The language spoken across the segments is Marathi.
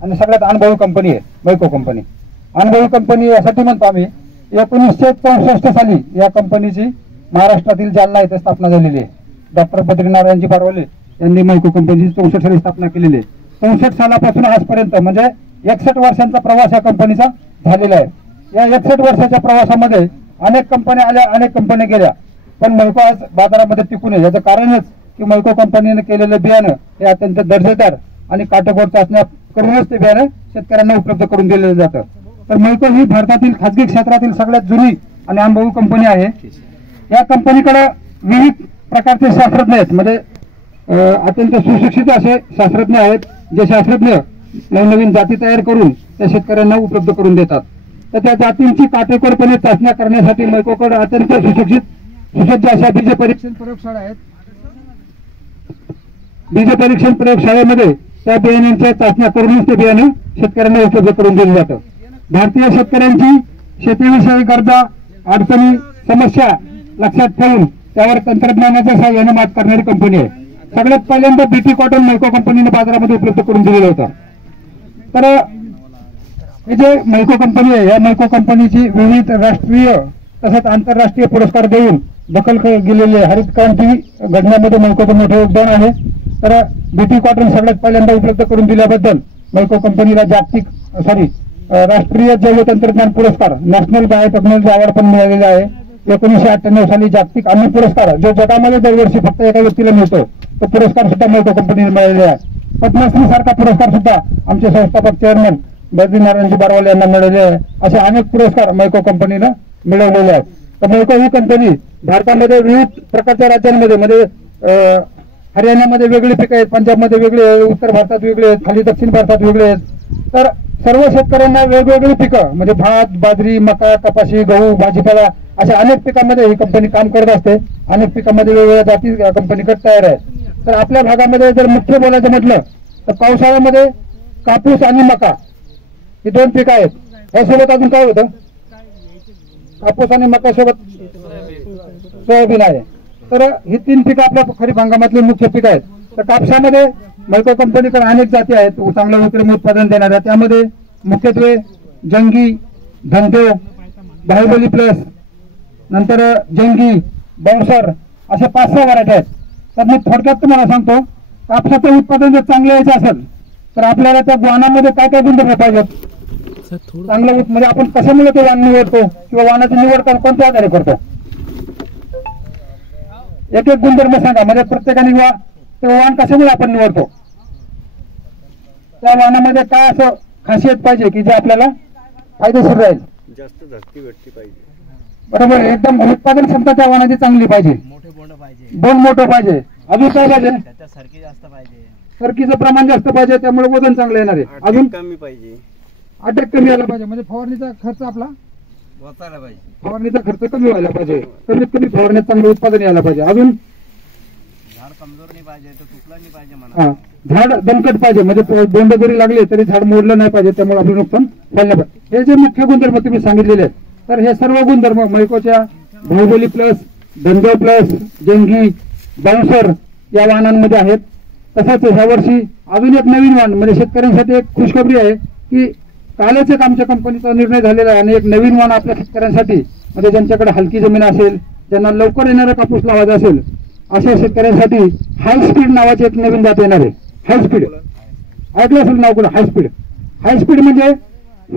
आणि सगळ्यात अनुभवी कंपनी आहे मैको कंपनी. अनुभवी कंपनी यासाठी म्हणतो आम्ही 1964 साली या कंपनीची महाराष्ट्रातील जालना येथे स्थापना झालेली आहे. डॉक्टर बद्रीनारायणजी बारवले यांनी मैको कंपनीची 64 साली स्थापना केलेली आहे. 64 सालापासून आजपर्यंत म्हणजे 61 वर्षांचा प्रवास या कंपनीचा झालेला आहे. या 61 वर्षाच्या प्रवासामध्ये अनेक कंपन्या आल्या, अनेक कंपन्या गेल्या, पण मैको आज बाजारामध्ये टिकून आहे. याचं कारणच की मैको कंपनीने केलेलं बियाणं हे अत्यंत दर्जेदार आणि काटेकोर चाचण्या करूनच ते बियाणं शेतकऱ्यांना उपलब्ध करून दिलेलं जातं. तर मैको ही भारतातील खाजगी क्षेत्रातील सगळ्यात जुनी आणि अनुभवी कंपनी आहे. या कंपनीकडे विविध प्रकारचे शास्त्रज्ञ आहेत, म्हणजे अत्यंत सुशिक्षित असे शास्त्रज्ञ आहेत, जे शास्त्रज्ञ नवनवीन जाती तयार करून त्या शेतकऱ्यांना उपलब्ध करून देतात. तर त्या जातींची काटेकोरपणे चाचण्या करण्यासाठी मैकोकडे अत्यंत सुसज्ज अशा बीज परीक्षण प्रयोगशाळा आहेत. बीज परीक्षण प्रयोगशाळेमध्ये त्या बियाण्यांच्या चाचण्या करूनच ते बियाणे शेतकऱ्यांना उपलब्ध करून दिलं जातं. भारतीय शेतकऱ्यांची शेतीविषयी गरजा, अडचणी, समस्या लक्षात ठेवून त्यावर तंत्रज्ञानाच्या सहाय्याने मात करणारी कंपनी आहे. सगळ्यात पहिल्यांदा बीटी कॉटन मैको कंपनीने बाजारामध्ये उपलब्ध करून दिलेलं होतं. तर हे जे मैको कंपनी आहे, या मैको कंपनीची विविध राष्ट्रीय तसंच आंतरराष्ट्रीय पुरस्कार देऊन दखल गेलेली आहे. हरित क्रांती घडण्यामध्ये मैकोचं मोठे योगदान आहे. तर बीटी कॉटन सगळ्यात पहिल्यांदा उपलब्ध करून दिल्याबद्दल मैको कंपनीला राष्ट्रीय जैव तंत्रज्ञान पुरस्कार, नॅशनल बायोटेक्नॉलॉजी अवॉर्ड पण मिळालेला आहे. 1998 साली जागतिक अन्न पुरस्कार, जो जगामध्ये दरवर्षी फक्त एका व्यक्तीला मिळतो, तो पुरस्कार सुद्धा मैको कंपनीने मिळालेला आहे. पद्मश्री सारखा पुरस्कार सुद्धा आमचे संस्थापक चेअरमन बद्रीनारायणजी बारवले यांना मिळाले आहे. असे अनेक पुरस्कार मैको कंपनीनं मिळवलेले आहेत. तर मैको ही कंपनी भारतामध्ये विविध प्रकारच्या राज्यांमध्ये, म्हणजे हरियाणामध्ये वेगळी पिकं आहेत, पंजाबमध्ये वेगळी आहेत, उत्तर भारतात वेगळी आहेत, खाली दक्षिण भारतात वेगळी आहेत. तर सर्व शेतकऱ्यांना वेगवेगळी पिकं म्हणजे भात, बाजरी, मका, कपाशी, गहू, भाजीपाला अशा अनेक पिकांमध्ये ही कंपनी काम करत असते. अनेक पिकांमध्ये वेगवेगळ्या जाती कंपनीकडे तयार आहे. तर आपल्या भागामध्ये जर मुख्य बोलायचं म्हटलं तर पावसाळ्यामध्ये कापूस आणि मका ही दोन पिकं आहेत. यासोबत अजून काय होतं? कापूस आणि मका सोबत सोयाबीन आहे. तर ही 3 पिकं आपल्या खरीप हंगामातली मुख्य पिकं आहेत. तर कापसामध्ये मैको कंपनीकडे अनेक जाती आहेत चांगलं विक्रमी उत्पादन देणाऱ्या. त्यामध्ये मुख्यत्वे जंगी, धनदेव, बाहुबली प्लस, नंतर जंगी, बौसर अशा 5-6 व्हरायटी आहेत. तर मी थोडक्यात तुम्हाला सांगतो, कापसाचं उत्पादन जर चांगलं यायचं असेल तर आपल्याला त्या वाणामध्ये काय काय गुणधर्म पाहिजेत. चांगलं म्हणजे आपण कशामुळे ते वाण निवडतो किंवा वाणाची निवड कोणत्या आधारे करतो, एक एक गुणधर्म सांगा. म्हणजे प्रत्येकाने ते वाण कशामुळे आपण निवडतो, त्या वाणामध्ये काय असं खासियत पाहिजे की जे आपल्याला फायदेशीर राहील. जास्त धरती भेटती पाहिजे, बरोबर. एकदम उत्पादन क्षमता त्या वाणाची चांगली पाहिजे, बोंड मोठं पाहिजे. अजून काय पाहिजे? सरकी जास्त पाहिजे, सरकीचं प्रमाण जास्त पाहिजे, त्यामुळे वजन चांगलं येणार आहे. अजून कमी पाहिजे, अटक कमी यायला पाहिजे, म्हणजे फवारणीचा खर्च आपला वाचायला पाहिजे, फवारणीचा खर्च कमी व्हायला पाहिजे, कमीत कमी फवारणीत चांगलं उत्पादन यायला पाहिजे. अजून झाड कमजोर नाही पाहिजे, तर तुटला नाही पाहिजे म्हणा. झाड दणकट पाहिजे, म्हणजे बोंड जरी लागले तरी झाड मोडलं नाही पाहिजे, त्यामुळे आपलं नुकसान व्हायला पाहिजे. हे जे मुख्य गुणधर्म तुम्ही सांगितलेले आहेत, तर हे सर्व गुणधर्म मैकोच्या बाहुबली प्लस, धनदेव प्लस, जंगी, बाउन्सर या वाहनांमध्ये आहेत. तसंच ह्या वर्षी अजून एक नवीन वाहन, म्हणजे शेतकऱ्यांसाठी एक खुशखबरी आहे की कालच एक आमच्या कंपनीचा निर्णय झालेला आहे आणि एक नवीन वाहन आपल्या शेतकऱ्यांसाठी, म्हणजे ज्यांच्याकडे हलकी जमीन असेल, ज्यांना लवकर येणारा कापूस लावायचा असेल, अशा शेतकऱ्यांसाठी हाय स्पीड नावाची एक नवीन जात येणार आहे. हाय स्पीड ऐकलं असेल नाव, कुठं हाय स्पीड? हाय स्पीड म्हणजे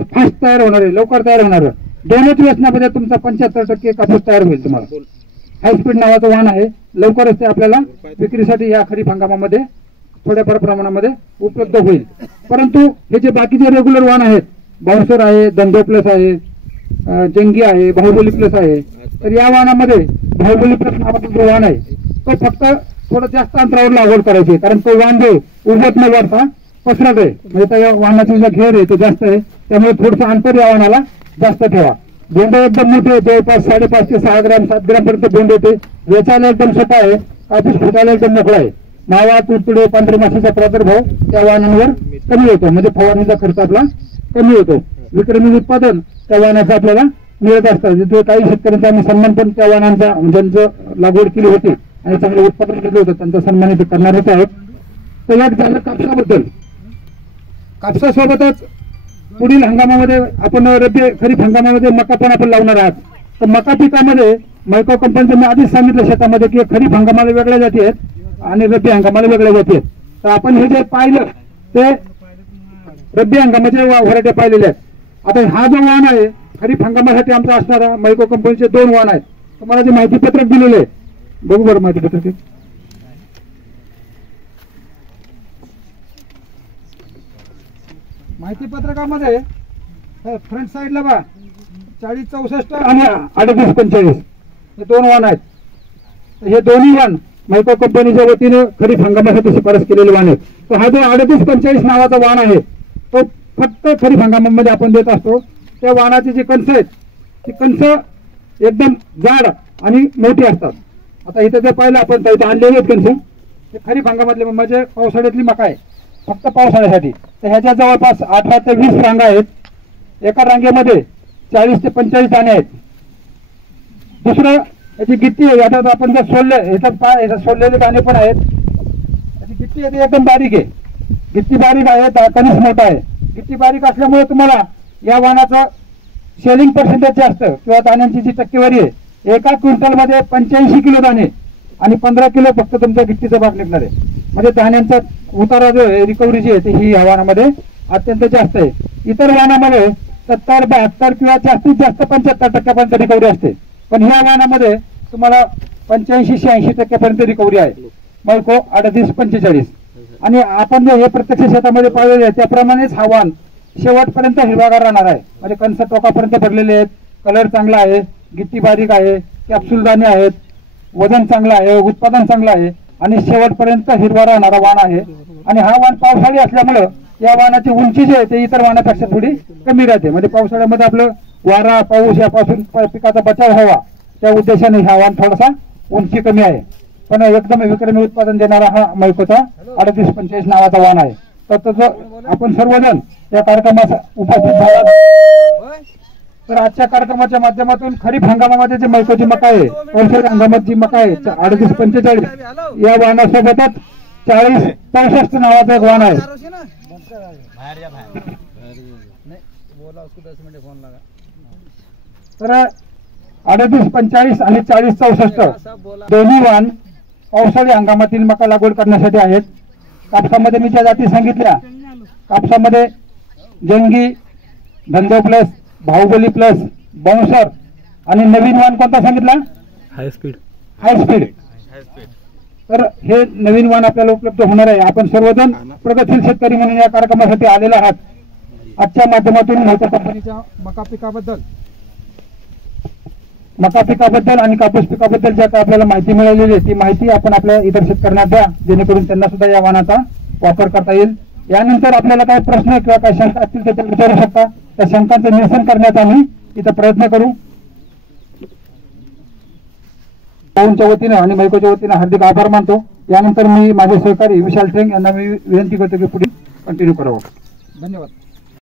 फास्ट तयार होणार आहे, लवकर तयार होणार. 2च व्यसनामध्ये तुमचा 75% कापूस तयार होईल तुम्हाला. हाय स्पीड नावाचं वाहन आहे. लवकरच ते आपल्याला विक्रीसाठी या खरीप हंगामामध्ये थोड्याफार प्रमाणामध्ये उपलब्ध होईल. परंतु हे जे बाकीचे रेग्युलर वाहन आहेत, बाउन्सर आहे, धनदेव प्लस आहे, जंगी आहे, बाहुबली प्लस आहे, तर या वाहनामध्ये बाहुबली प्लस नावाचं जो वाहन आहे तो फक्त थोडं जास्त अंतरावर लागवड करायची, कारण तो वाहन जो उभत न वाढता पसरत आहे, म्हणजे त्या वाहनाची जो घेर आहे तो जास्त आहे, त्यामुळे थोडंसं अंतर या वाहनाला जास्त ठेवा. बोंड एकदम मोठे, जवळपास 5.5 ते 6 ग्रॅम 7 ग्रॅम पर्यंत बोंड येते. वेचायला एकदम सोपा आहे, कापूस फुटायला एकदम मोकळा आहे. मावा, तुडतुडे, पांढरी माशीचा प्रादुर्भाव त्या वाहनांवर कमी होतो, म्हणजे फवारणीचा खर्च आपला कमी होतो. विक्रमी उत्पादन त्या वाहनाचं आपल्याला मिळत असतं. जिथे काही शेतकऱ्यांचा आम्ही सन्मान पण त्या वाहनांचा, ज्यांचं लागवड केली होती आणि चांगलं उत्पादन केलं होतं त्यांचा सन्मान इथे करणारच आहोत. तर एक झालं कापसाबद्दल. कापसासोबतच पुढील हंगामामध्ये आपण रब्बी खरीप हंगामामध्ये मका पण आपण लावणार आहात. तर मका पिकामध्ये मैको कंपनीचं मी आधीच सांगितलं शेतामध्ये की खरीप हंगामाला वेगळ्या जाती आहेत आणि रब्बी हंगामाला वेगळ्या जाती आहेत. तर आपण हे जे पाहिलं ते रब्बी हंगामाचे व्हरायटी पाहिलेले आहेत. आता हा जो वाहन आहे खरीप हंगामासाठी आमचा असणारा मैको कंपनीचे 2 वाहन आहेत. तुम्हाला जे माहिती पत्रक दिलेले आहे बघू बरं माहिती पत्रक. माहिती पत्रकामध्ये फ्रंट साईडला बा 4064 आणि 3845 हे 2 वाहन आहेत. हे दोन्ही वाहन मैको कंपनीच्या वतीने खरीप हंगामासाठी शिफारस केलेले वाहन आहेत. तर हा जो 3845 नावाचा वाहन आहे तो फक्त खरीप हंगामामध्ये आपण देत असतो. त्या वाहनाची जी कणसं आहेत ती कणसं एकदम जाड आणि मोठी असतात. आता इथं जर पाहिलं आपण तर इथं आणलेली आहेत कणसं ते खरीप हंगामातले म्हणजे पावसाळ्यातली मका आहे फक्त पावसाळ्यासाठी. तर ह्याच्या जवळपास 18 ते 20 रांगा आहेत. एका रांगेमध्ये 40 ते 45 दाणे आहेत. दुसरं याची गिट्टी आहे. याच्यात आपण जर सोडले ह्याच्यात सोडलेले दाणे पण आहेत. याची गिट्टी आहे ती एकदम बारीक आहे. गिट्टी बारीक आहे, कणीस मोठा आहे. गिट्टी बारीक असल्यामुळे तुम्हाला या वाहनाचं सेलिंग पर्सेंटेज जास्त किंवा दाण्यांची जी टक्केवारी आहे एका क्विंटलमध्ये 85 किलो दाणे आणि 15 किलो फक्त तुमच्या गिट्टीचा भाग निघणार आहे. म्हणजे दाण्यांचा उतारा जो आहे रिकव्हरी जी आहे ती ही या वाहनामध्ये अत्यंत जास्त आहे. इतर वाहनामध्ये 70, 72 किंवा जास्तीत जास्त 75% रिकव्हरी असते. पण ह्या वाहनामध्ये तुम्हाला 85-86% रिकव्हरी आहे. मैको 3845 आणि आपण जे हे प्रत्यक्ष शेतामध्ये पाहिलेले आहे त्याप्रमाणेच हा वाहन शेवटपर्यंत हिरवागार राहणार आहे. म्हणजे कणस टोकापर्यंत भरलेले आहेत. कलर चांगला आहे, गिट्टी बारीक आहे, कॅप्सूल दाणे आहेत, वजन चांगलं आहे, उत्पादन चांगलं आहे आणि शेवटपर्यंत हिरवा राहणारा वाहन आहे. आणि हा वाहन पावसाळी असल्यामुळं या वाहनाची उंची जी आहे ते इतर वाहनापेक्षा थोडी कमी राहते. म्हणजे पावसाळ्यामध्ये आपलं वारा पाऊस यापासून पिकाचा बचाव व्हावा त्या उद्देशाने हा वाहन थोडासा उंची कमी आहे. पण एकदम विक्रमी उत्पादन देणारा हा मैकोचा 3845 नावाचा वाहन आहे. तर तसं आपण सर्वजण या कार्यक्रमास उपस्थित झालात. तर आजच्या कार्यक्रमाच्या माध्यमातून खरीप हंगामामध्ये जे मैकोची मका आहे पावसाळी हंगामात जी मका आहे 3845 या वाहनासोबतच 4065 नावाचं एक वाहन आहे. तर 3845 आणि 4064 दोन्ही वाहन पावसाळी हंगामातील मका लागवड करण्यासाठी आहेत. कापसामध्ये मी ज्या जाती सांगितल्या कापसामध्ये जंगी, धंदो प्लस, बाहुबली प्लस, बाउन्सर आणि नवीन वाहन कोणता सांगितला हाय स्पीड. तर हे नवीन वाहन आपल्याला उपलब्ध होणार आहे. आपण सर्वजण प्रगतशील शेतकरी म्हणून या कार्यक्रमासाठी आलेला आहात. आजच्या माध्यमातून मैको कंपनीच्या मका पिकाबद्दल आणि कापूस पिकाबद्दल ज्या काय आपल्याला माहिती मिळालेली आहे ती माहिती आपण आपल्या इतर शेतकऱ्यांना द्या जेणेकरून त्यांना सुद्धा या वाहनाचा वापर करता येईल. यानंतर आपल्याला काही प्रश्न किंवा काही शंका असतील तर विचारू शकता. त्या शंकांचं निरसन करण्याचा आम्ही इथं प्रयत्न करू. पवनच्या वतीनं आणि मैकोच्या वतीनं हार्दिक आभार मानतो. यानंतर मी माझे सहकारी विशाल ट्रेंग यांना मी विनंती करतो की पुढे कंटिन्यू करावं. धन्यवाद.